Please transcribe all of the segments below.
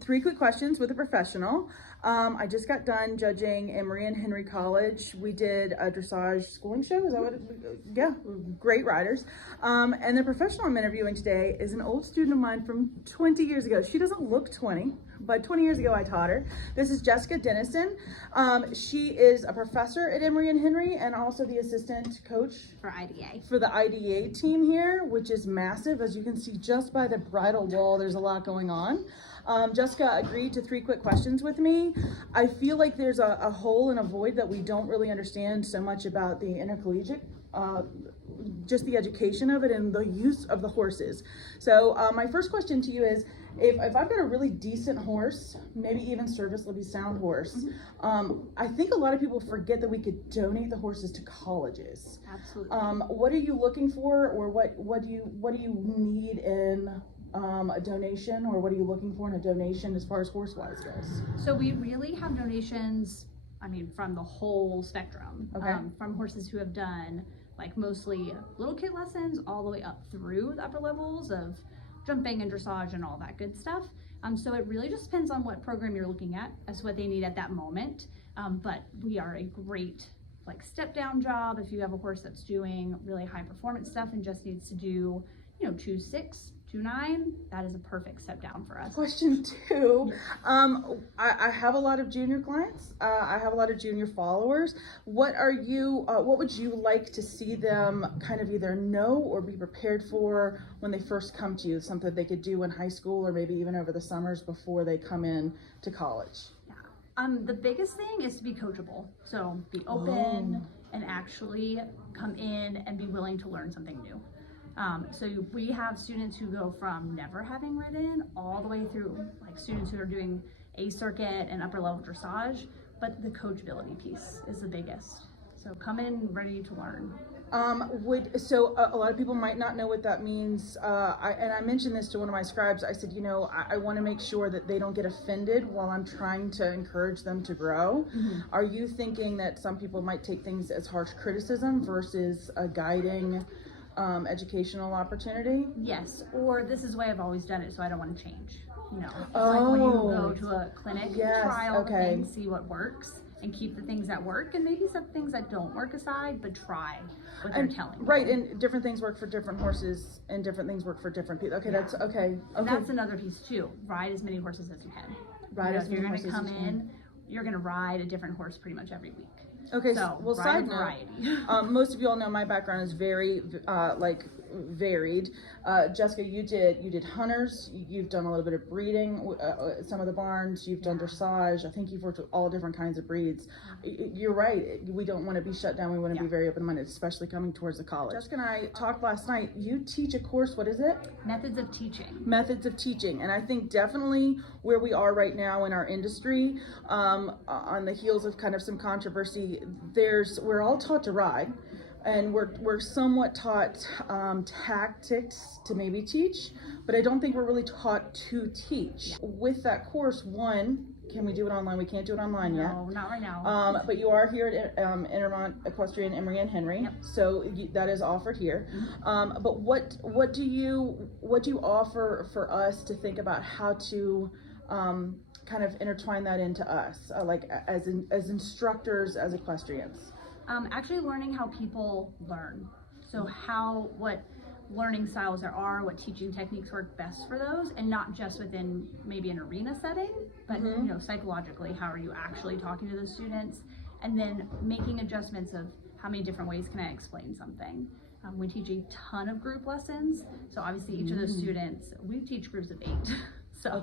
Three quick questions with a professional. I just got done judging Emory and Henry College. We did a dressage schooling show. Is that what yeah, great riders. And the professional I'm interviewing today is an old student of mine from 20 years ago. She doesn't look 20, but 20 years ago I taught her. This is Jessica Dennison. She is a professor at Emory and Henry and also the assistant coach for IDA. For the IDA team here, which is massive. As you can see just by the bridle wall, there's a lot going on. Jessica agreed to three quick questions with me. I feel like there's a hole and a void that we don't really understand so much about the intercollegiate, just the education of it and the use of the horses. So my first question to you is, if I've got a really decent horse, maybe even serviceably sound horse, I think a lot of people forget that we could donate the horses to colleges. Absolutely. What are you looking for, or what do you need in a donation, or what are you looking for in a donation as far as horse-wise goes? So we really have donations, I mean, from the whole spectrum. Okay. From horses who have done like mostly little kid lessons all the way up through the upper levels of jumping and dressage and all that good stuff. So it really just depends on what program you're looking at as what they need at that moment. But we are a great like step down job if you have a horse that's doing really high performance stuff and just needs to do, 2.6, 2.9, that is a perfect step down for us. Question two, I have a lot of junior clients. I have a lot of junior followers. What would you like to see them kind of either know or be prepared for when they first come to you? Something they could do in high school or maybe even over the summers before they come in to college? The biggest thing is to be coachable. So be open and actually come in and be willing to learn something new. So we have students who go from never having ridden all the way through like students who are doing A circuit and upper level dressage, but the coachability piece is the biggest. So come in ready to learn. A lot of people might not know what that means. I mentioned this to one of my scribes. I said, I want to make sure that they don't get offended while I'm trying to encourage them to grow. Mm-hmm. Are you thinking that some people might take things as harsh criticism versus a guiding educational opportunity? Yes, or this is the way I've always done it, so I don't want to change. It's like when you go to a clinic, try all the things, see what works, and keep the things that work, and maybe some things that don't work aside, but try what they're telling you. Right, and different things work for different horses, and different things work for different people. Okay, that's okay. And that's another piece too. Ride as many horses as you can. If you're going to come in, you're going to ride a different horse pretty much every week. Okay, so side note, most of you all know my background is very varied. Jessica, you did hunters, you've done a little bit of breeding, some of the barns, you've done dressage. I think you've worked with all different kinds of breeds. You're right, we don't want to be shut down, we want to be very open-minded, especially coming towards the college. Jessica and I talked last night. You teach a course, what is it? Methods of teaching. Methods of teaching, and I think definitely where we are right now in our industry, on the heels of kind of some controversy, we're all taught to ride, and we're somewhat taught tactics to maybe teach, but I don't think we're really taught to teach. With that course, can we do it online? We can't do it online yet. No, not right now. But you are here at Intermont Equestrian Emory and Henry, so that is offered here. Mm-hmm. But what do you offer for us to think about how to kind of intertwine that into us, like as instructors, as equestrians? Actually learning how people learn. So what learning styles there are, what teaching techniques work best for those, and not just within maybe an arena setting, but psychologically, how are you actually talking to the students? And then making adjustments of how many different ways can I explain something. We teach a ton of group lessons. So obviously each of those students, we teach groups of 8. So,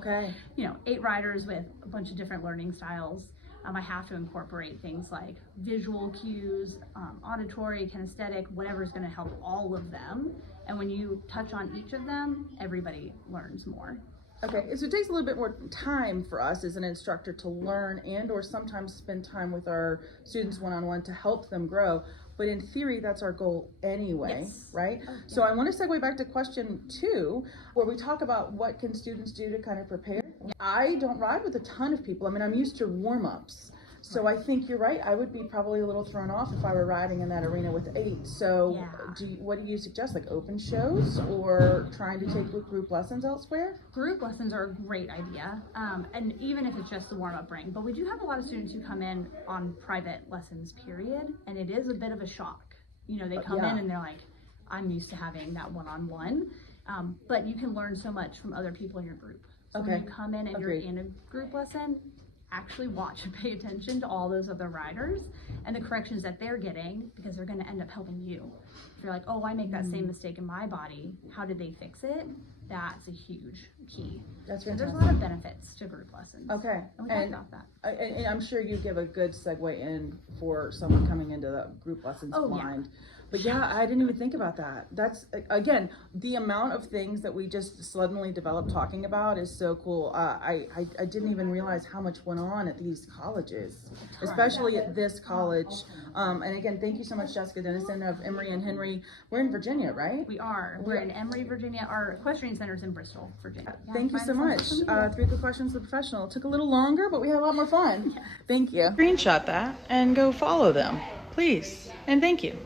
8 riders with a bunch of different learning styles. I have to incorporate things like visual cues, auditory, kinesthetic, whatever is going to help all of them. And when you touch on each of them, everybody learns more. Okay, so it takes a little bit more time for us as an instructor to learn and or sometimes spend time with our students one-on-one to help them grow. But in theory, that's our goal anyway, right? Okay. So I want to segue back to question 2, where we talk about what can students do to kind of prepare. I don't ride with a ton of people. I mean, I'm used to warm-ups. So I think you're right. I would be probably a little thrown off if I were riding in that arena with 8. So Yeah. what do you suggest? Like open shows or trying to take group lessons elsewhere? Group lessons are a great idea. And even if it's just the warm-up ring, but we do have a lot of students who come in on private lessons, period. And it is a bit of a shock. You know, they come in and they're like, I'm used to having that one-on-one. But you can learn so much from other people in your group. So when you come in and you're in a group lesson, actually watch and pay attention to all those other riders and the corrections that they're getting, because they're going to end up helping you. If you're like, oh, I make that same mistake in my body, how did they fix it? That's a huge key. That's So fantastic. there's a lot of benefits to group lessons. Okay. And we talked about that. And I'm sure you give a good segue in for someone coming into the group lessons Oh, blind. But yeah, I didn't even think about that. That's, again, the amount of things that we just suddenly developed talking about is so cool. I didn't even realize how much went on at these colleges, especially at this college. And again, thank you so much, Jessica Dennison of Emory and Henry. We're in Virginia, right? We are. We're in Emory, Virginia. Our equestrian center's in Bristol, Virginia. Yeah, Thank you find so us on much. social media. 3 quick questions to the professional. It took a little longer, but we had a lot more fun. Thank you. Screenshot that and go follow them, please. And thank you.